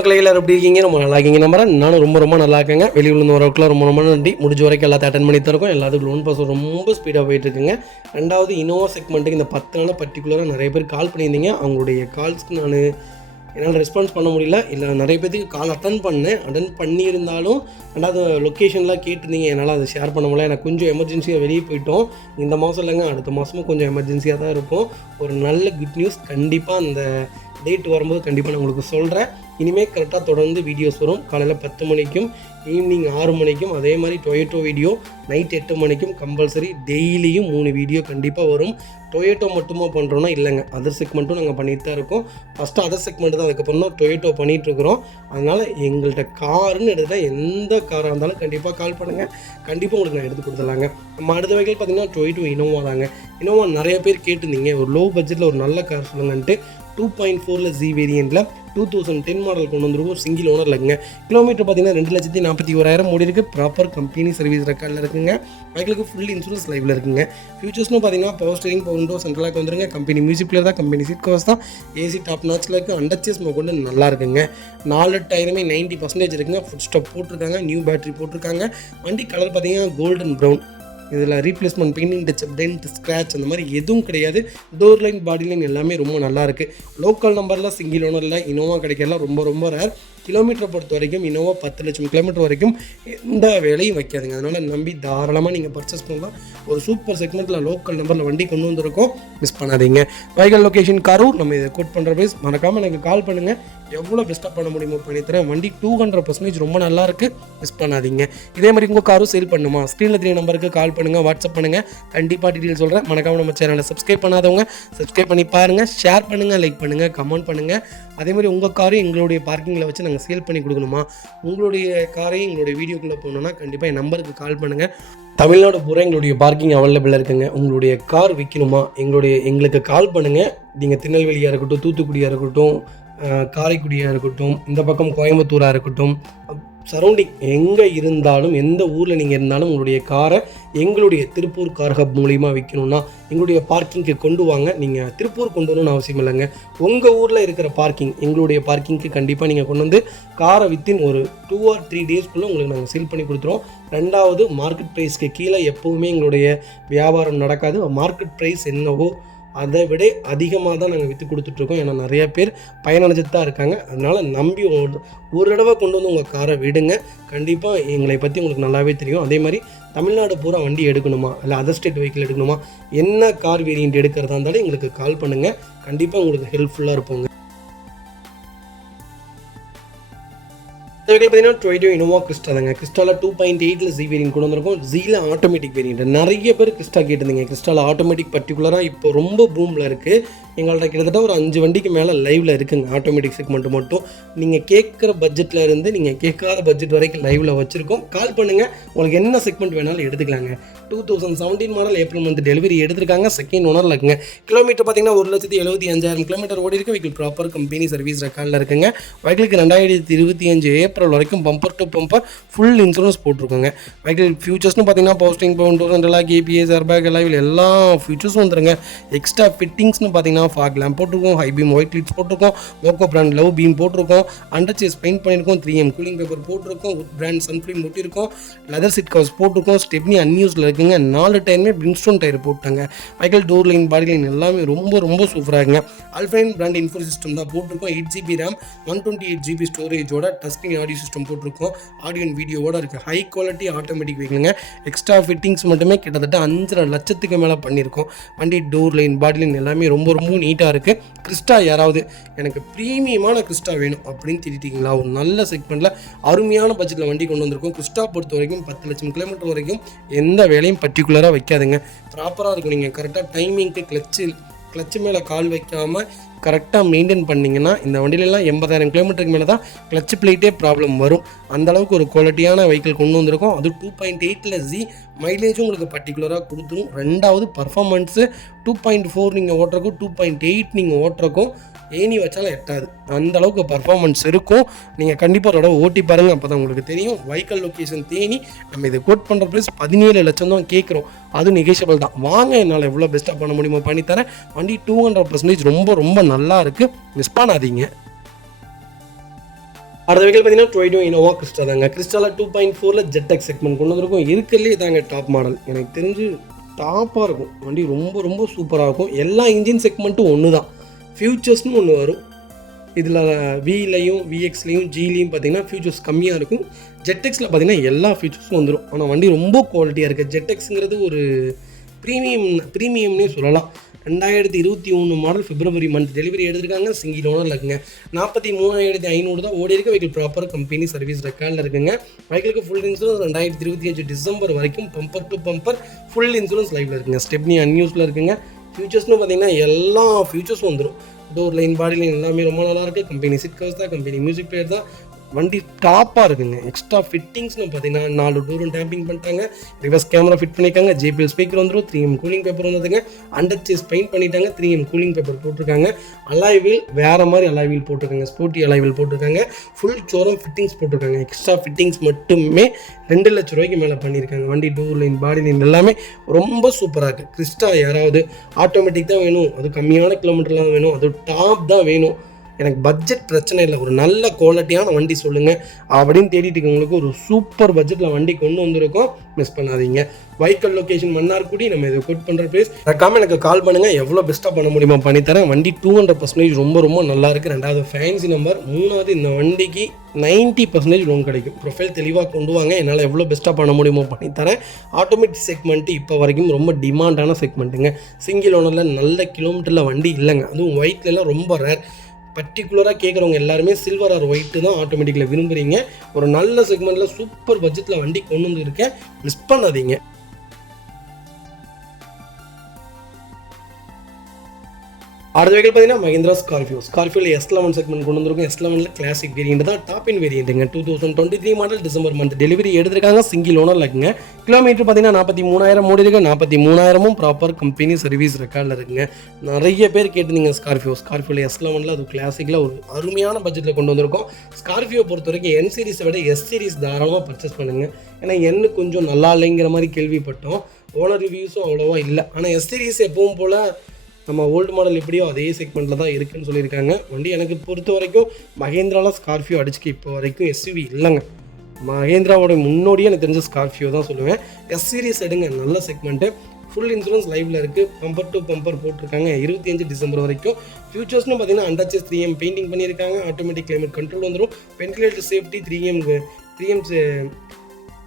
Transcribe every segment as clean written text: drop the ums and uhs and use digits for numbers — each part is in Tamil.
மக்களே எல்லாரும் எப்படி இருக்கீங்க? ரொம்ப நல்லா இருக்கீங்க நம்புறேன். நானும் ரொம்ப நல்லா இருக்கேங்க. வெளியூர்லேருந்து வரவுக்குலாம் ரொம்ப நன்றி. முடிஞ்ச வரைக்கும் எல்லாத்தையும் அட்டன் பண்ணி தருக்கோம். எல்லாத்துக்கும் லோன் பாஸ் ரொம்ப ஸ்பீடாக போயிட்டு இருக்குங்க. ரெண்டாவது இனோவா செக்மெண்ட்டுக்கு இந்த 10 நாள் பர்டிகுலராக நிறைய பேர் கால் பண்ணியிருந்தீங்க. அவங்களுடைய கால்ஸ்க்கு நான் என்னால் ரெஸ்பான்ஸ் பண்ண முடியல. இல்லை நிறைய பேருக்கு கால் அட்டன் பண்ணியிருந்தாலும் ரெண்டாவது லொக்கேஷன்லாம் கேட்டிருந்தீங்க. என்னால் அதை ஷேர் பண்ண முடியல. எனக்கு கொஞ்சம் எமர்ஜென்சியாக வெளியே போயிட்டோம். இந்த மாதம் இல்லைங்க, அடுத்த மாதமும் கொஞ்சம் எமர்ஜென்சியாக தான் இருக்கும். ஒரு நல்ல குட் நியூஸ் கண்டிப்பாக அந்த டேட் வரும்போது கண்டிப்பாக நான் உங்களுக்கு சொல்கிறேன். இனிமேல் கரெக்டாக தொடர்ந்து வீடியோஸ் வரும். காலையில் 10 மணிக்கும் ஈவினிங் 6 மணிக்கும், அதே மாதிரி டொயோட்டோ வீடியோ நைட் 8 மணிக்கும் கம்பல்சரி டெய்லியும் 3 வீடியோ கண்டிப்பாக வரும். டொயோட்டோ மட்டுமா பண்ணுறோன்னா இல்லைங்க, அதர் செக்மெண்ட்டும் நாங்கள் பண்ணிட்டு தான் இருக்கோம். ஃபஸ்ட்டு அதர் செக்மெண்ட் தான், அதுக்கப்புறம் தான் டொயோட்டோ பண்ணிகிட்ருக்குறோம். அதனால் எங்கள்கிட்ட காருன்னு எடுத்தால் எந்த காராக இருந்தாலும் கண்டிப்பாக கால் பண்ணுங்கள். கண்டிப்பாக உங்களுக்கு நான் எடுத்து கொடுத்துலாங்க. நம்ம அடுத்த வகையில் பார்த்திங்கன்னா டொயோட்டோ இனோவா தாங்க. இனோவா நிறைய பேர் கேட்டிருந்தீங்க, ஒரு லோ பட்ஜெட்டில் ஒரு நல்ல கார் சொல்லுங்கன்ட்டு. 2.4 ஜி வேரியண்ட்டில் 2010 மாடல் கொண்டு வந்துருக்கும். சிங்கிள் ஓனரில் இருக்குங்க. கிலோமீட்டர் பார்த்தீங்கன்னா 2,41,000 ஓடி இருக்குது. ப்ராப்பர் கம்பெனி சர்வீஸ் ரெக்கார்டில் இருக்குங்க. பைக்கிலுக்கு ஃபுல் இன்சூரன்ஸ் லைவில் இருக்குங்க. ஃபியூச்சர்ஸ்னு பார்த்தீங்கன்னா பவர் ஸ்டீரிங், பவர் விண்டோ, சென்ட்ரலாக வந்துருங்க. கம்பெனி மியூசிக் பிளேயர் தான், கம்பெனி சீட் கவர்ஸ் தான், ஏசி டாப் நாச்சில் இருக்குது. அண்டர்ச்சேஸ் கொண்டு நல்லா இருக்குங்க. 4 டயருமே 90% இருக்குங்க. ஃபுட் ஸ்டாப் போட்டிருக்காங்க, நியூ பேட்டரி போட்டிருக்காங்க. வண்டி கலர் பார்த்தீங்கன்னா கோல்டன் ப்ரௌன். இதில் replacement, painting touch up, dent, scratch அந்த மாதிரி எதுவும் கிடையாது. டோர் லைன், பாடி லைன் எல்லாமே ரொம்ப நல்லா இருக்குது. லோக்கல் நம்பரில் சிங்கிள் ஓனரில் இனோவா கிடைக்கலாம் ரொம்ப ரேர். கிலோமீட்டரை பொறுத்த வரைக்கும் இனோவா 10 லட்சம் கிலோமீட்டர் வரைக்கும் எந்த வேலையும் வைக்காதுங்க. அதனால் நம்பி தாராளமாக நீங்கள் பர்ச்சேஸ் பண்ணலாம். ஒரு சூப்பர் செக்மெண்ட்டில் லோக்கல் நம்பரில் வண்டி கொண்டு வந்திருக்கோம். மிஸ் பண்ணாதீங்க. வைகல் லொக்கேஷன் கரூர். நம்ம இதை கோட் பண்ணுற ப்ரைஸ் மறக்காமல் எனக்கு கால் பண்ணுங்கள். எவ்வளோ பெஸ்ட்டாக பண்ண முடியுமோ பண்ணித்தரேன். வண்டி 200% ரொம்ப நல்லா இருக்குது. மிஸ் பண்ணாதீங்க. இதே மாதிரி உங்கள் காரும் சேல் பண்ணுமா? ஸ்க்ரீனில் 3 நம்பருக்கு கால் பண்ணுங்கள், வாட்ஸ்அப் பண்ணுங்கள். கண்டிப்பாக டீட்டெயில் சொல்கிறேன். மறக்காமல் நம்ம சேனலை சப்ஸ்கிரைப் பண்ணாதவங்க சப்ஸ்கிரைப் பண்ணி பாருங்கள். ஷேர் பண்ணுங்கள், லைக் பண்ணுங்கள், கமெண்ட் பண்ணுங்கள். அதே மாதிரி உங்கள் காரையும் எங்களுடைய பார்க்கிங்கில் வச்சு நாங்கள் சேல் பண்ணி கொடுக்கணுமா? உங்களுடைய காரையும் எங்களுடைய வீடியோக்குள்ளே போகணுன்னா கண்டிப்பாக என் நம்பருக்கு கால் பண்ணுங்கள். தமிழ்நாடு பூரா எங்களுடைய பார்க்கிங் அவைலபிளாக இருக்குங்க. உங்களுடைய கார் விற்கணுமா? எங்களுக்கு கால் பண்ணுங்கள். நீங்கள் திருநெல்வேலியாக இருக்கட்டும், தூத்துக்குடியாக இருக்கட்டும், காரைக்குடியாக இருக்கட்டும், இந்த பக்கம் கோயம்புத்தூராக இருக்கட்டும், சரௌண்டிங் எங்கே இருந்தாலும், எந்த ஊரில் நீங்கள் இருந்தாலும் உங்களுடைய காரை எங்களுடைய திருப்பூர் கார் ஹப் மூலிமா விற்கணுன்னா எங்களுடைய பார்க்கிங்க்கு கொண்டு வாங்க. நீங்கள் திருப்பூர் கொண்டு வரணும்னு அவசியம் இல்லைங்க. உங்கள் ஊரில் இருக்கிற பார்க்கிங் எங்களுடைய பார்க்கிங்க்கு கண்டிப்பாக நீங்கள் கொண்டு வந்து காரை வித்தின் ஒரு 2 or 3 டேஸ்க்குள்ளே உங்களுக்கு நாங்கள் சேல் பண்ணி கொடுத்துருவோம். ரெண்டாவது, மார்க்கெட் ப்ரைஸ்க்கு கீழே எப்போவுமே எங்களுடைய வியாபாரம் நடக்காது. மார்க்கெட் ப்ரைஸ் என்னவோ அதை விட அதிகமாக தான் நாங்கள் விற்று கொடுத்துட்ருக்கோம். ஏன்னா நிறைய பேர் பயனடைஞ்சிட்டு தான் இருக்காங்க. அதனால் நம்பி ஒரு தடவை கொண்டு வந்து உங்கள் காரை விடுங்க. கண்டிப்பாக எங்களை பற்றி உங்களுக்கு நல்லாவே தெரியும். அதே மாதிரி தமிழ்நாடு பூரா வண்டி எடுக்கணுமா, இல்லை அதர் ஸ்டேட் வெஹிக்கிள் எடுக்கணுமா, என்ன கார் வேரியண்ட் எடுக்கிறதா இருந்தாலும் எங்களுக்கு கால் பண்ணுங்கள். கண்டிப்பாக உங்களுக்கு ஹெல்ப்ஃபுல்லாக இருப்போங்க. பார்த்தீங்கன்னா டொயோட்டோ இனோவா கிறிஸ்டா தாங்க. கிறிஸ்டாவில் 2.8 ஜி வேரியன்ட் கொண்டு வந்திருக்கும். ஜியில் ஆட்டோமேட்டிக் வேரியன்ட். நிறைய பேர் கிறிஸ்டா கேட்டிருந்தீங்க. கிறிஸ்டாவில் ஆட்டோமேட்டிக் பர்டிகுலராக இப்போ ரொம்ப பூமில் இருக்குது. எங்கள்கிட்ட கிட்டத்தட்ட ஒரு 5 வண்டிக்கு மேலே லைவில் இருக்குங்க. ஆட்டோமேட்டிக் செக்மெண்ட் மட்டும் நீங்கள் கேட்குற பட்ஜெட்டில் இருந்து நீங்கள் கேட்காத பட்ஜெட் வரைக்கும் லைவில் வச்சுருக்கோம். கால் பண்ணுங்கள். உங்களுக்கு என்ன செக்மெண்ட் வேணாலும் எடுத்துக்கலாங்க. 2017 மாடல் ஏப்ரல் மந்த் டெலிவரி எடுத்திருக்காங்க. செகண்ட் ஓனரில் இருக்குங்க. கிலோமீட்டர் பார்த்தீங்கன்னா 1,75,000 கிலோமீட்டர் ஓடி இருக்குது. வெஹிக்கிள் ப்ராப்பர் கம்பெனி சர்வீஸ் ரெக்கார்டில் இருக்குங்க. வெஹிக்கிளுக்கு 2025 ஏப்ரல் வரைக்கும் bumper to bumper full insurance போட்டிருக்கோங்க. வெஹிக்கிள் ஃபியூச்சர்ஸ்னு பார்த்தீங்கன்னா power steering, power window, central lock, ABS, airbag எல்லா ஃபியூச்சர்ஸும் வந்துருங்க. எக்ஸ்ட்ரா ஃபிட்டிங்ஸ்னு பார்த்தீங்கன்னா ஃபாக் லேம்ப் போட்டிருக்கோம், ஹை பீம் ஒயிட் லிட்ஸ் போட்டிருக்கோம், மோக்கோ பிராண்ட் லவ் பீம் போட்டிருக்கோம், அண்டர்ச்சேஸ் பெயிண்ட் பண்ணியிருக்கோம், 3M கூலிங் பேப்பர் போட்டிருக்கோம், உட் பிராண்ட் சன்ஃப்ளீம் ஒட்டியிருக்கோம், லெதர் சீட் கவர்ஸ் போட்டிருக்கோம், ஸ்டெப்னி அன்யூஸில் இருக்குங்க. 4 டயருமே பிரின்ஸ்டோன் டயர் போட்டாங்க. வெஹிக்கிள் டோர் லைன், பாடி லைன் எல்லாமே ரொம்ப சூப்பராக இருக்குங்க. அல்ஃபைன் பிராண்ட் இன்ஃபோ சிஸ்டம் தான் போட்டிருக்கோம். 8GB RAM, 128GB ஸ்டோரேஜோட டச் ஸ்க்ரீன் ஆடியோ சிஸ்டம் போட்டிருக்கோம். ஆடியோ அண்ட் வீடியோவோட இருக்குது. ஹை குவாலிட்டி ஆட்டோமேட்டிக் வெஹிக்கிளுங்க. எக்ஸ்ட்ரா ஃபிட்டிங்ஸ் மட்டுமே கிட்டத்தட்ட 5.5 லட்சத்துக்கு மேலே பண்ணியிருக்கோம். வண்டி டோர் லைன், பாடி லைன் எல்லாமே ரொம்ப நீட்டாக இருக்குது. கிறிஸ்டா யாராவது எனக்கு ப்ரீமியமான கிறிஸ்டா வேணும் அப்படின்னு திட்டிங்களா? ஒரு நல்ல செக்மெண்ட்டில் அருமையான பட்ஜெட்டில் வண்டி கொண்டு வந்திருக்கோம். கிறிஸ்டா பொறுத்த வரைக்கும் 10 லட்சம் கிலோமீட்டர் வரைக்கும் எந்த வேலையும் பர்டிகுலராக வைக்காதுங்க. ப்ராப்பராக இருக்கும். நீங்கள் கரெக்டாக டைமிங்க்கு கிளச்சு மேலே கால் வைக்காமல் கரெக்டாக மெயின்டைன் பண்ணிங்கன்னா இந்த வண்டியிலலாம் 80,000 கிலோமீட்டருக்கு மேலே தான் கிளச் பிளேட்டே ப்ராப்ளம் வரும். அந்தளவுக்கு ஒரு குவாலிட்டியான வெஹிக்கிள் கொண்டு வந்திருக்கோம். அது 2.8 ஜி மைலேஜும் உங்களுக்கு பர்டிகுலராக கொடுத்துரும். ரெண்டாவது பர்ஃபார்மன்ஸு 2.4 நீங்கள் ஓட்டுறக்கும் 2.8 நீங்கள் ஓட்டுறக்கும் ஏணி வச்சாலும் எட்டாது. அந்தளவுக்கு பர்ஃபார்மன்ஸ் இருக்கும். நீங்கள் கண்டிப்பாக ஒரு தடவை ஓட்டி பாருங்கள், அப்போ தான் உங்களுக்கு தெரியும். வைக்கல் லொக்கேஷன் தேனி. நம்ம இதை கோட் பண்ணுற ப்ரைஸ் 17 லட்சம் தான் கேட்குறோம். அதுவும் நெகோஷியபிள் தான். வாங்க, என்னால் எவ்வளோ பெஸ்ட்டாக பண்ண முடியுமோ பண்ணித்தரேன். வண்டி 200% ரொம்ப நல்லா இருக்குது. மிஸ் பண்ணாதீங்க. அடுத்த வெஹிக்கிள் பார்த்தீங்கன்னா டொயோட்டா இனோவா கிறிஸ்டா தாங்க. கிறிஸ்டாவில் 2.4 ஜெட் செக்மெண்ட் கொண்டு வந்திருக்கும். இருக்கிறதுலே இதாங்க டாப் மாடல். எனக்கு தெரிஞ்சு டாப்பாக இருக்கும் வண்டி. ரொம்ப ரொம்ப சூப்பராக இருக்கும். எல்லா இன்ஜின் செக்மெண்ட்டும் ஒன்று தான். ஃபியூச்சர்ஸ்னு ஒன்று வரும். இதில் விலையும் விஎக்ஸ்லேயும் ஜிலையும் பார்த்தீங்கன்னா ஃபியூச்சர்ஸ் கம்மியாக இருக்கும். ஜெட்டெக்ஸில் பார்த்தீங்கன்னா எல்லா ஃபியூச்சர்ஸும் வந்துடும். ஆனால் வண்டி ரொம்ப குவாலிட்டியாக இருக்குது. ஜெட்டெக்ஸுங்கிறது ஒரு ப்ரீமியம்னே சொல்லலாம். 2023 மாடல் பிப்ரவரி மந்த் டெலிவரி எடுத்திருக்காங்க. சிங்கிள் ஓனரில் இருக்குங்க. 43,500 தான் ஓடி இருக்க வெஹிக்கிள். ப்ராப்பர் கம்பெனி சர்வீஸ் ரெக்கார்டில் இருக்குங்க. வெஹிக்கிளுக்கு ஃபுல் இன்சூரன்ஸ் 2025 டிசம்பர் வரைக்கும் bumper to bumper full insurance லைவில் இருக்குங்க. ஸ்டெப்னி அன்யூஸில் இருக்குங்க. ஃபியூச்சர்ஸ்னு பார்த்தீங்கன்னா எல்லா ஃபியூச்சர்ஸும் வந்துடும். டோர் லைன், பாடி லைன் எல்லாமே ரொம்ப நல்லா இருக்குது. கம்பெனி சிட் கவர்ஸ் தான், கம்பெனி மியூசிக் பிளேயர் தான். வண்டி டாப்பாக இருக்குங்க. எக்ஸ்ட்ரா ஃபிட்டிங்ஸ்னு பார்த்தீங்கன்னா 4 டோரும் டேம்பிங் பண்ணிட்டாங்க. ரிவர்ஸ் கேமரா ஃபிட் பண்ணியிருக்காங்க. ஜேபிஎல் ஸ்பீக்கர் வந்துடும். 3M கூலிங் பேப்பர் வந்ததுங்க. அண்டர் சேஸ் பெயிண்ட் பண்ணிட்டாங்க. 3M கூலிங் பேப்பர் போட்டிருக்காங்க. அலாய் வீல் வேறு மாதிரி அலாய் வீல் போட்டிருக்காங்க. ஸ்போர்ட்டி அலாய் வீல் போட்டிருக்காங்க. ஃபுல் சோரம் ஃபிட்டிங்ஸ் போட்டிருக்காங்க. எக்ஸ்ட்ரா ஃபிட்டிங்ஸ் மட்டுமே 2 லட்ச ரூபாய்க்கு மேலே பண்ணியிருக்காங்க. வண்டி டோர் லைன், பாடி லைன் எல்லாமே ரொம்ப சூப்பராக இருக்குது. கிறிஸ்டா யாராவது ஆட்டோமேட்டிக் தான் வேணும், அது கம்மியான கிலோமீட்டர்லாம் தான் வேணும், அது டாப் தான் வேணும், எனக்கு பட்ஜெட் பிரச்சனை இல்லை, ஒரு நல்ல குவாலிட்டியான வண்டி சொல்லுங்கள் அப்படின்னு தேடிட்டு இருக்கவங்களுக்கு ஒரு சூப்பர் பட்ஜெட்டில் வண்டி கொண்டு வந்திருக்கோம். மிஸ் பண்ணாதீங்க. Vehicle location Mannargudi. நம்ம இதை கோட் பண்ணுற பிளேஸ். மறக்காம எனக்கு கால் பண்ணுங்கள். எவ்வளோ பெஸ்ட்டாக பண்ண முடியுமா பண்ணித்தரேன். வண்டி 200% ரொம்ப ரொம்ப நல்லா இருக்குது. 2வது ஃபேன்சி நம்பர். 3வது இந்த வண்டிக்கு 90% லோன் கிடைக்கும். ப்ரொஃபைல் தெளிவாக கொண்டு வாங்க. என்னால் எவ்வளோ பெஸ்ட்டாக பண்ண முடியுமோ பண்ணித்தரேன். ஆட்டோமேட்டிக் செக்மெண்ட்டு இப்போ வரைக்கும் ரொம்ப டிமாண்டான செக்மெண்ட்டுங்க. சிங்கிள் ஓனரில் நல்ல கிலோமீட்டரில் வண்டி இல்லைங்க. அதுவும் ஒயிட்லலாம் ரொம்ப ரேர். பர்டிகுலராக கேட்குறவங்க எல்லாருமே சில்வர் ஆர் ஒயிட்டு தான் ஆட்டோமேட்டிக்கில் விரும்புகிறீங்க. ஒரு நல்ல செக்மெண்ட்டில் சூப்பர் பட்ஜெட்டில் வண்டி கொண்டு வந்துருக்கேன். மிஸ் பண்ணாதீங்க. அடுத்த வெஹிக்கிள் பார்த்தீங்கன்னா மஹிந்திரா ஸ்கார்பியோவில் S11 செக்மெண்ட் கொண்டு வந்திருக்கும். S11 கிளாசிக் வேரியண்ட் தான். டாப் இன் வேரியண்ட்டுங்க. 2023 மாடல் டிசம்பர் மந்த் டெலிவரி எடுத்திருக்காங்க. சிங்கிள் ஓனரில் இருக்குங்க. கிலோமீட்டர் பார்த்தீங்கன்னா 43,000 ஓடி இருக்கு. 43,000 ப்ராப்பர் கம்பெனி சர்வீஸ் ரெக்கார்டில் இருக்குங்க. நிறைய பேர் கேட்டிருந்தீங்க ஸ்கார்பியோவில் S11 அது கிளாசிக்கில் ஒரு அருமையான பட்ஜெட்டில் கொண்டு வந்திருக்கோம். ஸ்கார்பியோ பொறுத்த வரைக்கும் N சீரிஸை விட S சீரிஸ் தாராளமாக பர்ச்சேஸ் பண்ணுங்கள். ஏன்னா N கொஞ்சம் நல்லா இல்லைங்கிற மாதிரி கேள்விப்பட்டோம். ஓனர் ரிவ்யூஸும் அவ்வளோவா இல்லை. ஆனால் S சீரிஸ் எப்பவும் போல் நம்ம ஓல்டு மாடல் எப்படியோ அதே செக்மெண்ட்டில் தான் இருக்குதுன்னு சொல்லியிருக்காங்க. வண்டி எனக்கு பொறுத்த வரைக்கும் மஹேந்திராவில் ஸ்கார்பியோ அடிச்சுக்க இப்போ வரைக்கும் எஸ்யூவி இல்லைங்க. மஹேந்திராவோட முன்னோடியே எனக்கு தெரிஞ்ச ஸ்கார்பியோ தான் சொல்லுவேன். S சீரிஸ் எடுங்க, நல்ல செக்மெண்ட்டு. ஃபுல் இன்சூரன்ஸ் லைவில் இருக்குது. பம்பர் டு பம்பர் போட்டிருக்காங்க 25 டிசம்பர் வரைக்கும். ஃபியூச்சர்ஸ்னு பார்த்தீங்கன்னா அண்டர் சேஸ் 3M பெயிண்டிங் பண்ணியிருக்காங்க. ஆட்டோமேட்டிக் கிளைமேட் கண்ட்ரோல் வந்துடும். Ventilator safety 3M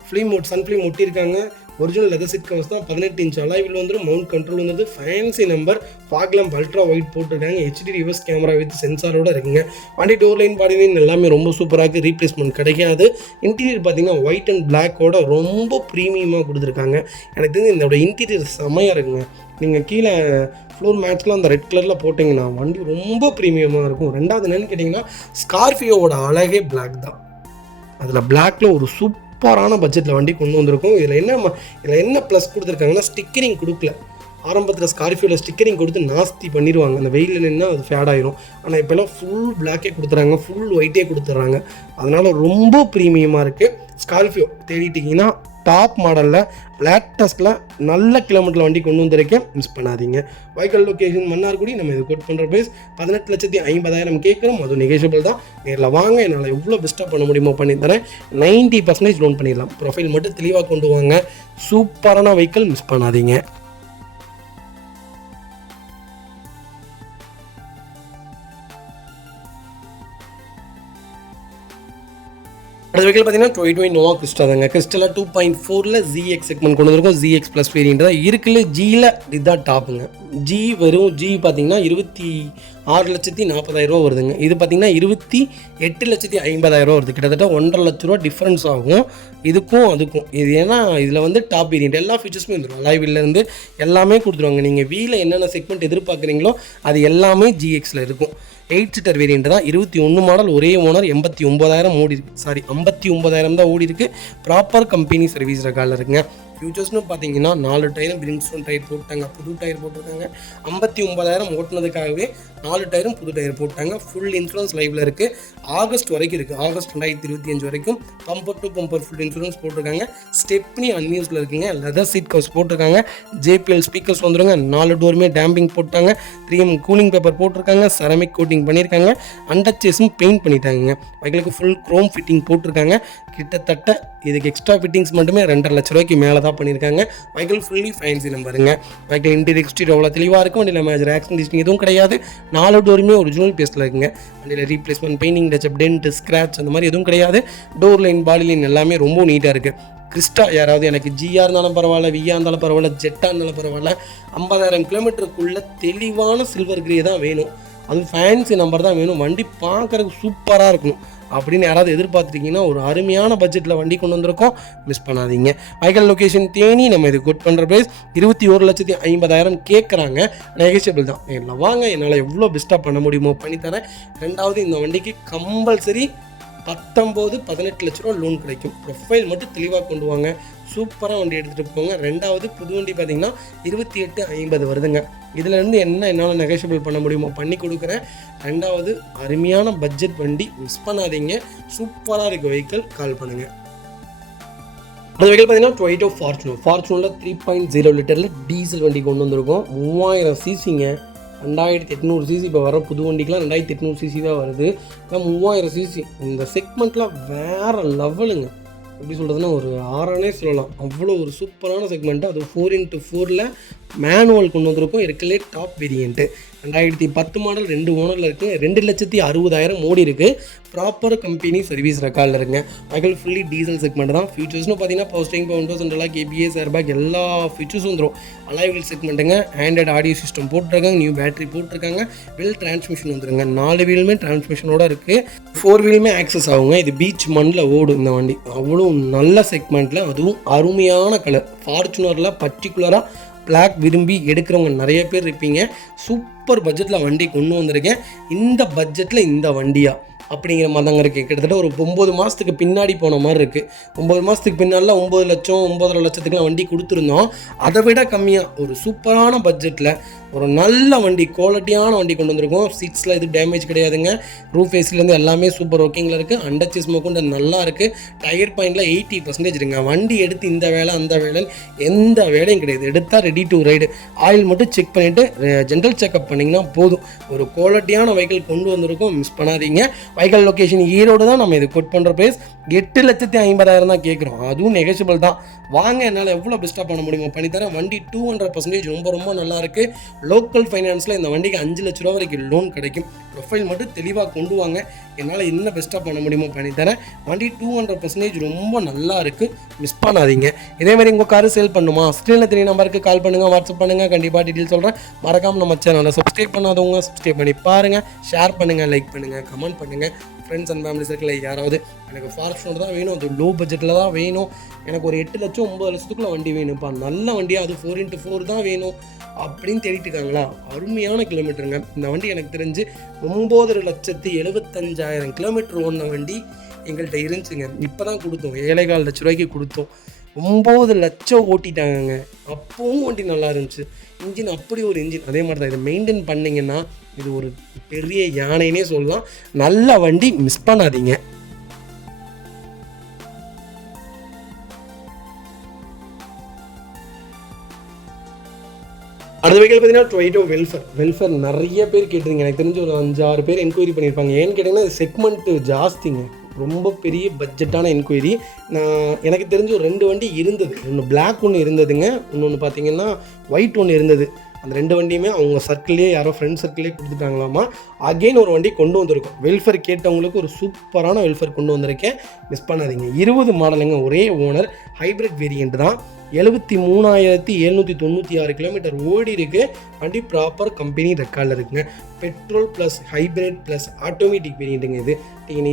film mode, sun film ஒட்டியிருக்காங்க. ஒரிஜினல் லெதர் சீட் கவர்ஸ் தான். 18 இன்ச் அலாய்வில் வந்துடும். மவுண்ட் கண்ட்ரோல் வந்துடுது. Fancy number. Fog lamp ultra white போட்டிருக்காங்க. HD ரிவர்ஸ் கேமரா வித் சென்சாரோட இருக்குங்க. வண்டி டோர் லைன், பாடி லைன் எல்லாமே ரொம்ப சூப்பராக இருக்குது. ரீப்ளேஸ்மெண்ட் கிடைக்காது. இன்டீரியர் பார்த்தீங்கன்னா ஒயிட் அண்ட் பிளாக்கோட ரொம்ப ப்ரீமியமாக கொடுத்துருக்காங்க. எனக்கு தெரிஞ்சு இதோட இன்டீரியர் செம்மையாக இருக்குங்க. நீங்கள் கீழே ஃப்ளோர் மேட்ச்லாம் அந்த ரெட் கலரில் போட்டிங்கன்னா வண்டி ரொம்ப ப்ரீமியமாக இருக்கும். 2வது என்னென்னு கேட்டிங்கன்னா ஸ்கார்பியோவோட அழகே பிளாக் தான். அதில் பிளாக்ல ஒரு சூப்பரான பட்ஜெட்டில் வண்டி கொண்டு வந்திருக்கும். இதில் என்ன ப்ளஸ் கொடுத்துருக்காங்கன்னா ஸ்டிக்கரிங் கொடுக்கல. ஆரம்பத்தில் ஸ்கார்பியோவில் ஸ்டிக்கரிங் கொடுத்து நாஸ்தி பண்ணிடுவாங்க. அந்த வெயிலில் நின்னா அது ஃபேட் ஆயிரும். ஆனால் இப்போல்லாம் ஃபுல் பிளாக்கே கொடுத்துறாங்க, ஃபுல் ஒயிட்டே கொடுத்துட்றாங்க. அதனால் ரொம்ப ப்ரீமியமாக இருக்குது. ஸ்கார்பியோ தேடிட்டிங்கன்னா டாப் மாடலில் லேட்டஸ்ட்டில் நல்ல கிலோமீட்டரில் வண்டி கொண்டு வந்திருக்கேன். மிஸ் பண்ணாதீங்க. Vehicle location Mannargudi. நம்ம இது கோட் பண்ணுற ப்ரைஸ் 18,50,000 கேட்குறோம். அது நெகோஷியபிள் தான். நேரில் வாங்க. என்னால் எவ்வளோ பெஸ்ட்டாக பண்ண முடியுமோ பண்ணி தரேன். 90% லோன் பண்ணிடலாம். ப்ரொஃபைல் மட்டும் தெளிவாக கொண்டு வாங்க. சூப்பரான வெஹிக்கிள். மிஸ் பண்ணாதீங்க. அடுத்த வெஹிக்கிள் பார்த்தீங்கன்னா டொயோட்டா இனோவா கிறிஸ்டா தாங்க. கிறிஸ்டாவில் 2.4 ZX செக்மெண்ட் கொண்டு வந்திருக்கும். ZX ப்ளஸ் வேரியண்ட் தான் இருக்குல்ல. ஜியில் இதுதான் டாப்புங்க. வெறும் ஜி பார்த்தீங்கன்னா 26,40,000 வருதுங்க. இது பார்த்தீங்கன்னா 28,50,000 வருது. கிட்டத்தட்ட 1.5 லட்ச ரூபா டிஃப்ரென்ஸ் ஆகும் இதுக்கும் அதுக்கும். இது ஏன்னா இதில் வந்து டாப் வேரியண்ட் எல்லா ஃபீச்சர்ஸுமே வந்துடும். அலாய்விலேருந்து எல்லாமே கொடுத்துருவாங்க. நீங்கள் வீல என்னென்ன செக்மெண்ட் எதிர்பார்க்குறீங்களோ அது எல்லாமே GXல இருக்கும். 8 சீட்டர் வேரியண்ட் தான். 21 மாடல், ஒரே ஓனர், 89,000 ஓடி இருக்கு. 59,000 தான் ஓடி இருக்கு. ப்ராப்பர் கம்பெனி சர்வீஸ் ரெக்கார்டில் இருக்குங்க. ஃபியூச்சர்ஸ்னு பார்த்தீங்கன்னா 4 டயரும் பிரின்ஸ்டோன் டயர் போட்டாங்க, புது டயர் போட்டிருக்காங்க. 59,000 ஓட்டுனதுக்காகவே 4 டயரும் புது டயர் போட்டாங்க. ஃபுல் இன்சூரன்ஸ் லைவில் இருக்குது, ஆகஸ்ட் வரைக்கும் இருக்குது, ஆகஸ்ட் 2025 வரைக்கும் bumper to bumper full insurance போட்டிருக்காங்க. ஸ்டெப்னி அன்யூஸில் இருக்குங்க, லெதர் சீட் கவர்ஸ் போட்டிருக்காங்க, JPL ஸ்பீக்கர்ஸ் வந்துருங்க, 4 டோருமே டேம்பிங் போட்டாங்க, 3M கூலிங் பேப்பர் போட்டிருக்காங்க, செரமிக் கோட்டிங் பண்ணியிருக்காங்க, அண்டர்சேஸும் பெயிண்ட் பண்ணிட்டாங்க. வைகளுக்கு ஃபுல் க்ரோம் ஃபிட்டிங் போட்டிருக்காங்க. கிட்டத்தட்ட இதுக்கு எக்ஸ்ட்ரா ஃபிட்டிங்ஸ் மட்டுமே 2.5 லட்ச ரூபாய்க்கு மேலே தான் பண்ணியிருக்காங்க. வைக்கிள் ஃபுல்லி ஃபேன்சி நம்பருங்க. வைக்கிள் இன்டீரியர் எக்ஸ்டீரியர் அவ்வளோ தெளிவாக இருக்கும். வண்டியில் மேஜர் ஆக்சிடென்ட் எதுவும் கிடையாது. 4 டோருமே ஒரிஜினல் பேஸ்ட்டில் இருக்குங்க. வண்டியில் replacement, painting touch up, dent, scratch அந்த மாதிரி எதுவும் கிடையாது. டோர் லைன், பாடி லைன் எல்லாமே ரொம்ப நீட்டாக இருக்குது. கிறிஸ்டா யாராவது எனக்கு ஜிஆர் இருந்தாலும் பரவாயில்ல, விஆ இருந்தாலும் பரவாயில்ல, ஜெட்டா இருந்தாலும் பரவாயில்ல, 50,000 கிலோமீட்டருக்குள்ள தெளிவான சில்வர் கிரே தான் வேணும், அதுவும் ஃபேன்சி நம்பர் தான் வேணும், வண்டி பார்க்குறதுக்கு சூப்பராக இருக்கணும் அப்படின்னு யாராவது எதிர்பார்த்துருக்கீங்கன்னா ஒரு அருமையான பட்ஜெட்டில் வண்டி கொண்டு வந்திருக்கோம், மிஸ் பண்ணாதீங்க. வைக்கல் லொக்கேஷன் தேனி. நம்ம இது குட் பண்ணுற ப்ரைஸ் 21,50,000 கேட்குறாங்க, நெகோஷியபிள் தான். இல்லை வாங்க, என்னால் எவ்வளோ பெஸ்ட்டாக பண்ண முடியுமோ பண்ணித்தரேன். ரெண்டாவது, இந்த வண்டிக்கு கம்பல்சரி 19-18 லட்ச ரூபா லோன் கிடைக்கும். ப்ரொஃபைல் மட்டும் தெளிவாக கொண்டு வாங்க, சூப்பராக வண்டி எடுத்துகிட்டு போங்க. ரெண்டாவது, புது வண்டி பார்த்திங்கன்னா 28-50 வருதுங்க. இதிலேருந்து என்னால் நெகோஷியபிள் பண்ண முடியுமோ பண்ணி கொடுக்குறேன். ரெண்டாவது, அருமையான பட்ஜெட் வண்டி, மிஸ் பண்ணாதீங்க. சூப்பராக இருக்க வெஹிக்கிள், கால் பண்ணுங்கள். அந்த வெஹிக்கிள் பார்த்தீங்கன்னா டொயோட்டா ஃபார்ச்சுனரில் 3.0 லிட்டரில் டீசல் வண்டி கொண்டு வந்திருக்கோம். 3000 சிசிங்க, 2800 சிசி. இப்போ வர புது வண்டிக்கெலாம் 2800 சிசி தான் வருது. 3000 சிசி. இந்த செக்மெண்ட்டில் வேறு லெவலுங்க. எப்படி சொல்கிறதுனா ஒரு ஆறானே சொல்லலாம், அவ்வளோ ஒரு சூப்பரான செக்மெண்ட்டு. அது 4x4 மேனுவல் கொண்டு வந்திருக்கும். இருக்கலே டாப் வேரியண்ட்டு. 2010 மாடல், 2 ஓனரில் இருக்குது. 2,60,000 ஓடி இருக்குது. ப்ராப்பர் கம்பெனி சர்வீஸ் ரெக்கார்டில் இருக்குங்க. வைக்கிள் ஃபுல்லி டீசல் செக்மெண்ட் தான். ஃபீச்சர்ஸ்னு பார்த்தீங்கன்னா power steering, power windows, central lock, ABS, airbag எல்லா ஃபீச்சர்ஸும் வந்துடும். அலாய் வீல் செக்மெண்ட்டுங்க. ஆண்ட்ராய்டு ஆடியோ சிஸ்டம் போட்டிருக்காங்க, நியூ பேட்டரி போட்டிருக்காங்க. வெல் டிரான்ஸ்மிஷன் வந்துருங்க. 4 வீலுமே டிரான்ஸ்மிஷனோட இருக்குது. 4 வீலுமே ஆக்சஸ் ஆகுங்க. இது பீச் மண்ணில் ஓடும் இந்த வண்டி. அவ்வளோ நல்ல செக்மெண்ட்டில், அதுவும் அருமையான கலர். ஃபார்ச்சுனரில் பர்டிகுலராக பிளாக் விரும்பி எடுக்கிறவங்க நிறைய பேர் இருப்பீங்க. சூப்பர் பட்ஜெட்டில் வண்டி கொண்டு வந்திருக்கேன். இந்த பட்ஜெட்டில் இந்த வண்டியா அப்படிங்கிற மாதிரி தாங்க இருக்குது. கிட்டத்தட்ட ஒரு 9 மாதத்துக்கு பின்னாடி போன மாதிரி இருக்குது. 9 மாதத்துக்கு பின்னாடிலாம் 9 லட்சம் 9.5 லட்சத்துக்குலாம் வண்டி கொடுத்துருந்தோம். அதை விட கம்மியாக ஒரு சூப்பரான பட்ஜெட்டில் ஒரு நல்ல வண்டி, குவாலிட்டியான வண்டி கொண்டு வந்திருக்கோம். சீட்ஸில் எதுவும் டேமேஜ் கிடையாதுங்க. ரூஃப் ஃபேஸ்லேருந்து எல்லாமே சூப்பர் ஒர்க்கிங்கில் இருக்குது. அண்டர்சேஸ் கொண்டு நல்லா இருக்குது. டயர் பாயிண்டில் 80% இருக்குங்க. வண்டி எடுத்து இந்த வேலை அந்த வேலை எந்த வேலையும் கிடையாது. எடுத்தால் ரெடி டு ரைடு. ஆயில் மட்டும் செக் பண்ணிவிட்டு ஜென்ரல் செக்அப் பண்ணிங்கன்னா போதும். ஒரு குவாலிட்டியான வெஹிக்கிள் கொண்டு வந்திருக்கோம், மிஸ் பண்ணாதீங்க. வைக்கிள் லொக்கேஷன் ஈரோடு தான். நம்ம இது கோட் பண்ணுற ப்ரைஸ் 8,50,000 தான் கேட்குறோம். அதுவும் நெகோஷியபிள் தான். வாங்க, என்னால் எவ்வளோ பெஸ்ட்டாக பண்ண முடியுமோ பண்ணித்தரேன். வண்டி 200% ரொம்ப ரொம்ப நல்லா இருக்குது. லோக்கல் ஃபைனான்ஸில் இந்த வண்டிக்கு 5 லட்ச ரூபா வரைக்கும் லோன் கிடைக்கும். ப்ரொஃபைல் மட்டும் தெளிவாக கொண்டு வாங்க, என்னால் என்ன பெஸ்ட்டாக பண்ண முடியுமோ பண்ணித்தரேன். வண்டி 200% ரொம்ப நல்லா இருக்குது, மிஸ் பண்ணாதீங்க. இதேமாதிரி உங்கள் காரு சேல் பண்ணுமா, ஸ்க்ரீனில் 3 நம்பருக்கு கால் பண்ணுங்கள், வாட்ஸ்அப் பண்ணுங்கள், கண்டிப்பாக டீட்டெயில் சொல்கிறேன். மறக்காமல் நம்ம சேனலை சப்ஸ்கிரைப் பண்ணாதவங்க சப்ஸ்கிரைப் பண்ணி பாருங்கள், ஷேர் பண்ணுங்கள், லைக் பண்ணுங்கள், கமெண்ட் பண்ணுங்கள். ஃப்ரெண்ட்ஸ் அண்ட் ஃபேமிலி சர்க்கிளில் யாராவது எனக்கு ஃபார்ச்சுனர் தான் வேணும், அது லோ பட்ஜெட்டில் தான் வேணும், எனக்கு ஒரு 8 லட்சம் 9 லட்சத்துக்குள்ள வண்டி வேணும்ப்பா, நல்ல வண்டியாக அது 4x4 தான் வேணும் அப்படின்னு தேடிட்டு இருக்காங்களா, அருமையான கிலோமீட்டருங்க. இந்த வண்டி எனக்கு தெரிஞ்சு 9,75,000 கிலோமீட்டர் ஓடின வண்டி எங்கள்கிட்ட இருந்துச்சுங்க. இப்போ தான் கொடுத்தோம், 7,4 லட்ச ரூபாய்க்கு கொடுத்தோம். 9 லட்சம் ஓட்டிட்டாங்க. அப்பவும் வண்டி நல்லா இருந்துச்சு. இன்ஜின் அப்படி ஒரு இன்ஜின். அதே மாதிரி தான் இதை மெயின்டைன் பண்ணிங்கன்னா இது ஒரு பெரிய யானைன்னே சொல்லலாம். நல்ல வண்டி, மிஸ் பண்ணாதீங்க. அடுத்த வெஹிக்கிள் பார்த்தீங்கன்னா டொயோட்டா வெல்ஃபேர் நிறைய பேர் கேட்டிருங்க. எனக்கு தெரிஞ்சு ஒரு 5-6 பேர் என்கொயரி பண்ணியிருப்பாங்க. ஏன்னு கேட்டிங்கன்னா செக்மெண்ட்டு ஜாஸ்திங்க, ரொம்ப பெரிய பட்ஜெட்டான என்கொயரி. எனக்கு தெரிஞ்சு ஒரு 2 வண்டி இருந்தது. ஒன்று பிளாக் ஒன்று இருந்ததுங்க, இன்னொன்று பார்த்தீங்கன்னா ஒயிட் ஒன்று இருந்தது. அந்த 2 வண்டியுமே அவங்க சர்க்கிள்லேயே யாரோ ஃப்ரெண்ட் சர்க்கிள்லேயே கொடுத்துட்டாங்களாமா. அகெயின் ஒரு வண்டி கொண்டு வந்திருக்கோம். வெல்ஃபேர் கேட்டவங்களுக்கு ஒரு சூப்பரான வெல்ஃபேர் கொண்டு வந்திருக்கேன், மிஸ் பண்ணாதீங்க. 20 மாடலுங்க, ஒரே ஓனர், ஹைப்ரிட் வேரியண்ட் தான். 73,796 கிலோமீட்டர் ஓடி இருக்குது. வண்டி ப்ராப்பர் கம்பெனி ரெக்கார்டில் இருக்குங்க. Petrol plus hybrid plus automatic வேரியண்ட்டுங்க. இது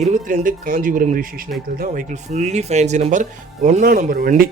22 காஞ்சிபுரம் ரிஜிஸ்ட்ரேஷன் வெஹிக்கிள் தான். வெஹிக்கிள் ஃபுல்லி ஃபேன்சி நம்பர், 1ஆம் நம்பர் வண்டி.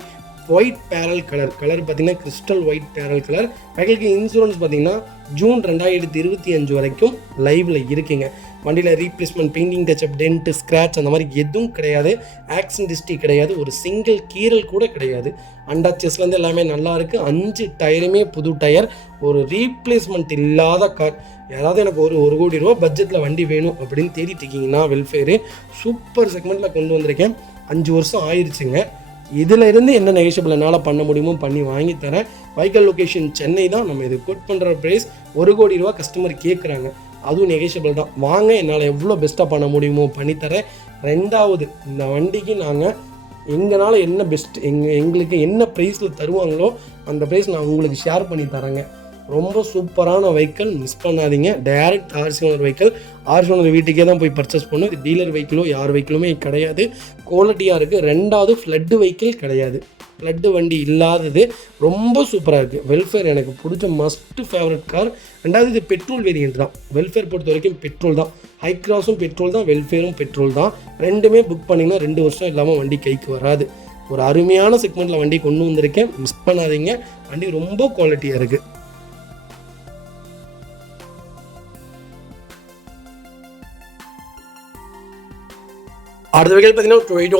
ஒயிட் பேரல் கலர் பார்த்தீங்கன்னா கிறிஸ்டல் ஒயிட் பேரல் கலர். வெஹிக்கிளுக்கு இன்சூரன்ஸ் பார்த்தீங்கன்னா ஜூன் 2025 வரைக்கும் லைவில் இருக்குங்க. வண்டியில் replacement, painting touch up, dent, scratch அந்த மாதிரி எதுவும் கிடையாது. ஆக்சிடென்ட் ஹிஸ்ட்ரி கிடையாது. ஒரு சிங்கிள் கீறல் கூட கிடையாது. அண்டா செஸ்லேருந்து எல்லாமே நல்லா இருக்குது. 5 டயருமே புது டயர். ஒரு ரீப்ளேஸ்மெண்ட் இல்லாத கார். யாராவது எனக்கு ஒரு கோடி ரூபா பட்ஜெட்டில் வண்டி வேணும் அப்படின்னு தேடிட்டு இருக்கீங்கன்னா வெல்ஃபேரு சூப்பர் செக்மெண்ட்டில் கொண்டு வந்திருக்கேன். 5 வருஷம் ஆயிடுச்சுங்க. இதில் இருந்து என்ன நெகோஷியபிள் என்னால் பண்ண முடியுமோ பண்ணி வாங்கி தரேன். வெஹிக்கல் லொக்கேஷன் சென்னை தான். நம்ம இது கோட் பண்ணுற ப்ரைஸ் 1 கோடி ரூபா கஸ்டமர் கேட்குறாங்க. அதுவும் நெகோஷியபிள் தான். வாங்க, என்னால் எவ்வளோ பெஸ்ட்டாக பண்ண முடியுமோ பண்ணித்தரேன். 2வது, இந்த வண்டிக்கு நாங்கள் எங்களால் என்ன பெஸ்ட் எங்களுக்கு என்ன ப்ரைஸில் தருவாங்களோ அந்த ப்ரைஸ் நான் உங்களுக்கு ஷேர் பண்ணி தரேங்க. ரொம்ப சூப்பரான வெஹிக்கிள், மிஸ் பண்ணாதீங்க. Direct RC owner vehicle. RC owner வீட்டுக்கே தான் போய் பர்ச்சேஸ் பண்ணணும். இது டீலர் வெஹிக்கிளோ யார் வெஹிக்கிளுமே கிடையாது. குவாலிட்டியாக இருக்குது. 2வது, ஃப்ளட்டு வெஹிக்கிள் கிடையாது. ஃப்ளட்டு வண்டி இல்லாதது. ரொம்ப சூப்பராக இருக்குது. வெல்ஃபேர் எனக்கு பிடிச்ச மஸ்ட்டு ஃபேவரட் கார். 2வது, இது பெட்ரோல் வேரியன்ட் தான். வெல்ஃபேர் பொறுத்த வரைக்கும் பெட்ரோல் தான். ஹை கிராஸும் பெட்ரோல் தான், வெல்ஃபேரும் பெட்ரோல் தான். 2மே புக் பண்ணிங்கன்னா 2 வருஷம் இல்லாமல் வண்டி கைக்கு வராது. ஒரு அருமையான செக்மெண்ட்டில் வண்டி கொண்டு வந்திருக்கேன். மிஸ் பண்ணாதீங்க. வண்டி ரொம்ப குவாலிட்டியாக இருக்குது. அடுத்த வெஹிக்கிள் பார்த்தீங்கன்னா டொயோட்டா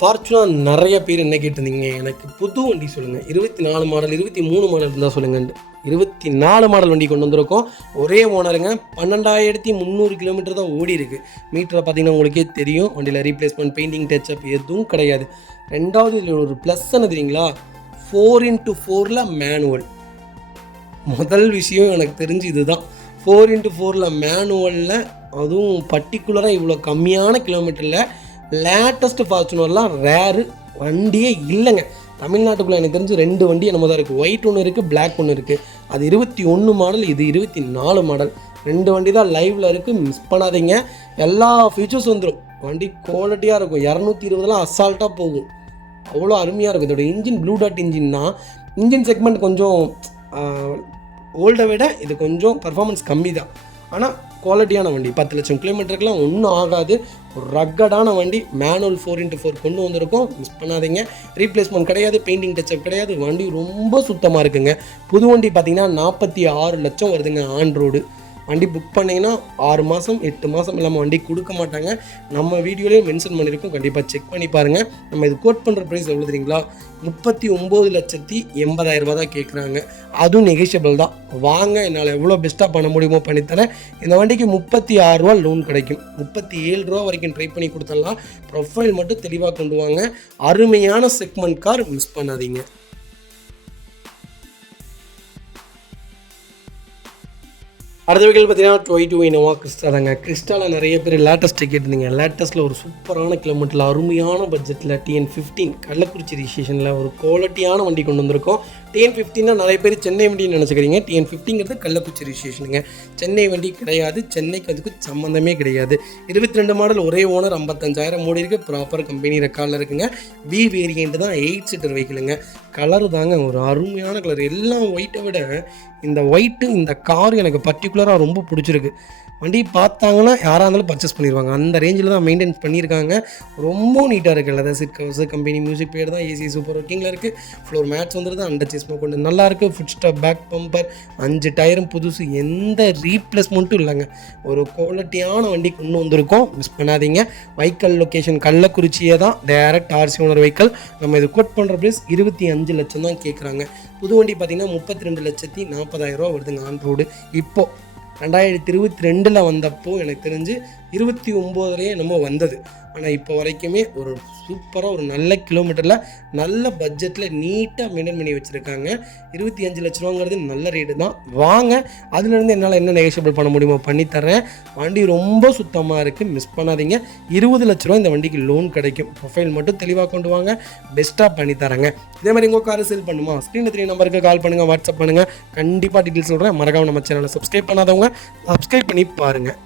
ஃபார்ச்சுனர். நிறைய பேர் என்ன கேட்டிருந்தீங்க, எனக்கு புது வண்டி சொல்லுங்கள், 24 மாடல் 23 மாடல் இருந்தால் சொல்லுங்கள். 24 மாடல் வண்டி கொண்டு வந்திருக்கோம். ஒரே ஓனருங்க. 12,300 கிலோமீட்டர் தான் ஓடி இருக்குது. மீட்டரை பார்த்தீங்கன்னா உங்களுக்கே தெரியும். வண்டியில் ரீப்ளேஸ்மெண்ட், பெயிண்டிங் டச்சப் எதுவும் கிடையாது. 2வது, இதில் ஒரு ப்ளஸ் என்ன தெரியுங்களா, 4x4 மேனுவல். முதல் விஷயம் எனக்கு தெரிஞ்சு இதுதான். 4x4 மேனுவலில், அதுவும் பர்டிகுலராக இவ்வளோ கம்மியான கிலோமீட்டரில் லேட்டஸ்ட்டு ஃபார்ச்சுனர்லாம் ரேரு வண்டியே இல்லைங்க. தமிழ்நாட்டுக்குள்ளே எனக்கு தெரிஞ்சு 2 வண்டி என்னமோ தான் இருக்குது. ஒயிட் ஒன்று இருக்குது, பிளாக் ஒன்று இருக்குது. அது 21 மாடல், இது 24 மாடல். 2 வண்டி தான் லைவில் இருக்குது. மிஸ் பண்ணாதீங்க. எல்லா ஃபீச்சர்ஸ் வந்துடும். வண்டி குவாலிட்டியாக இருக்கும். 220 அசால்ட்டாக போகும். அவ்வளோ அருமையாக இருக்கும். இதோட இன்ஜின் ப்ளூ டாட் இன்ஜின் தான். இன்ஜின் செக்மெண்ட் கொஞ்சம் ஓல்டை விட இது கொஞ்சம் பர்ஃபார்மன்ஸ் கம்மி தான். ஆனால் குவாலிட்டியான வண்டி. 10 லட்சம் கிலோமீட்டருக்குலாம் ஒன்றும் ஆகாது. ஒரு ரக்கடான வண்டி. மேனுவல் 4x4 கொண்டு வந்திருக்கோம். மிஸ் பண்ணாதீங்க. ரீப்ளேஸ்மெண்ட் கிடையாது, பெயிண்டிங் டச்சப் கிடையாது. வண்டி ரொம்ப சுத்தமாக இருக்குங்க. புது வண்டி பார்த்தீங்கன்னா 46 லட்சம் வருதுங்க ஆன் ரோடு. வண்டி புக் பண்ணிங்கன்னா 6 மாதம் 8 மாதம் இல்லாமல் வண்டி கொடுக்க மாட்டாங்க. நம்ம வீடியோலேயே மென்ஷன் பண்ணியிருக்கோம். கண்டிப்பாக செக் பண்ணி பாருங்கள். நம்ம இது கோட் பண்ணுற ப்ரைஸ் எவ்வளோ தெரியுங்களா, 39,80,000 தான் கேட்குறாங்க. அதுவும் நெகோஷியபிள் தான். வாங்க, என்னால் எவ்வளோ பெஸ்ட்டாக பண்ண முடியுமோ பண்ணித்தரேன். இந்த வண்டிக்கு 36 ரூபா லோன் கிடைக்கும். 37 ரூபா வரைக்கும் ட்ரை பண்ணி கொடுத்துடலாம். ப்ரொஃபைல் மட்டும் தெளிவாக கொண்டு வாங்க. அருமையான செக்மெண்ட் கார், மிஸ் பண்ணாதீங்க. அடுத்த வெஹிக்கிள் பார்த்தீங்கன்னா டொயோட்டா இனோவா கிறிஸ்டா தாங்க. கிறிஸ்டாவில் நிறைய பேர் லேட்டஸ்ட்டு கேட்டிருந்தீங்க. லேட்டஸ்ட்டில் ஒரு சூப்பரான கிலோமீட்டரில் அருமையான பட்ஜெட்டில் TN15 கள்ளக்குறிச்சி ரிஜிஸ்ட்ரேஷனில் ஒரு குவாலிட்டியான வண்டி கொண்டு வந்திருக்கோம். TN15 நிறைய பேர் சென்னை வண்டின்னு நினச்சிக்கிறீங்க. TN15ங்கிறது கள்ளக்குறிச்சி ரிஜிஸ்ட்ரேஷனுங்க. சென்னை வண்டி கிடையாது. சென்னைக்கு அதுக்கு சம்மந்தமே கிடையாது. 22 மாடல், ஒரே ஓனர், 55,000 ஓடி இருக்குது. ப்ராப்பர் கம்பெனி ரெக்கார்டில் இருக்குங்க. V வேரியண்ட் தான், 8 சீட்டர் வெஹிக்கிளுங்க. கலரு தாங்க ஒரு அருமையான கலர். எல்லாம் ஒயிட்டை விட இந்த ஒயிட்டு, இந்த கார் எனக்கு பர்டிகுலராக ரொம்ப பிடிச்சிருக்கு. வண்டி பார்த்தாங்கன்னா யாராக இருந்தாலும் பர்ச்சேஸ் பண்ணிடுவாங்க. அந்த ரேஞ்சில் தான் மெயின்டைன் பண்ணியிருக்காங்க. ரொம்ப நீட்டாக இருக்குது. அதாவது seat covers, company music player தான், ஏசி சூப்பர் ஒர்க்கிங்கில் இருக்குது. ஃப்ளோர் மேட்ஸ் வந்துடுது. அண்டர் சேஸ்மா கொண்டு நல்லா இருக்குது. ஃபுட் ஸ்டாப், பேக் பம்பர், 5 டயரும் புதுசு. எந்த ரீப்ளேஸ்மெண்ட்டும் இல்லைங்க. ஒரு குவாலிட்டியான வண்டி கொண்டு வந்திருக்கோம். மிஸ் பண்ணாதீங்க. வெஹிக்கல் லொக்கேஷன் கள்ளக்குறிச்சியே தான். Direct RC owner vehicle. நம்ம இது கோட் பண்ணுற ப்ரைஸ் 25 லட்சம் தான் கேட்குறாங்க. புது வண்டி பார்த்திங்கன்னா 32,40,000 வருதுங்க ஆன் ரோடு. இப்போது 2022 வந்தப்போ எனக்கு தெரிஞ்சு 29 நம்ம வந்தது. ஆனால் இப்போ வரைக்குமே ஒரு சூப்பராக ஒரு நல்ல கிலோமீட்டரில் நல்ல பட்ஜெட்டில் நீட்டாக மெயின்டைன் பண்ணி வச்சுருக்காங்க. 25 லட்ச ரூபாங்கிறது நல்ல ரேட்டு தான். வாங்க, அதுலேருந்து என்னால் என்ன நெகோஷியபிள் பண்ண முடியுமோ பண்ணித்தரேன். வண்டி ரொம்ப சுத்தமாக இருக்குது. மிஸ் பண்ணாதீங்க. 20 லட்ச ரூபா இந்த வண்டிக்கு லோன் கிடைக்கும். ப்ரொஃபைல் மட்டும் தெளிவாக கொண்டு வாங்க. பெஸ்ட்டாக பண்ணித்தரேங்க. இதே மாதிரி உங்கள் காரை சேல் பண்ணுமா, ஸ்க்ரீனில் 3 நம்பருக்கு கால் பண்ணுங்கள், வாட்ஸ்அப் பண்ணுங்கள். கண்டிப்பாக டீட்டெயில்ஸ் சொல்கிறேன். மறக்காம நம்ம சேனலை சப்ஸ்கிரைப் பண்ணாதவங்க சப்ஸ்கிரைப் பண்ணி பாருங்கள்.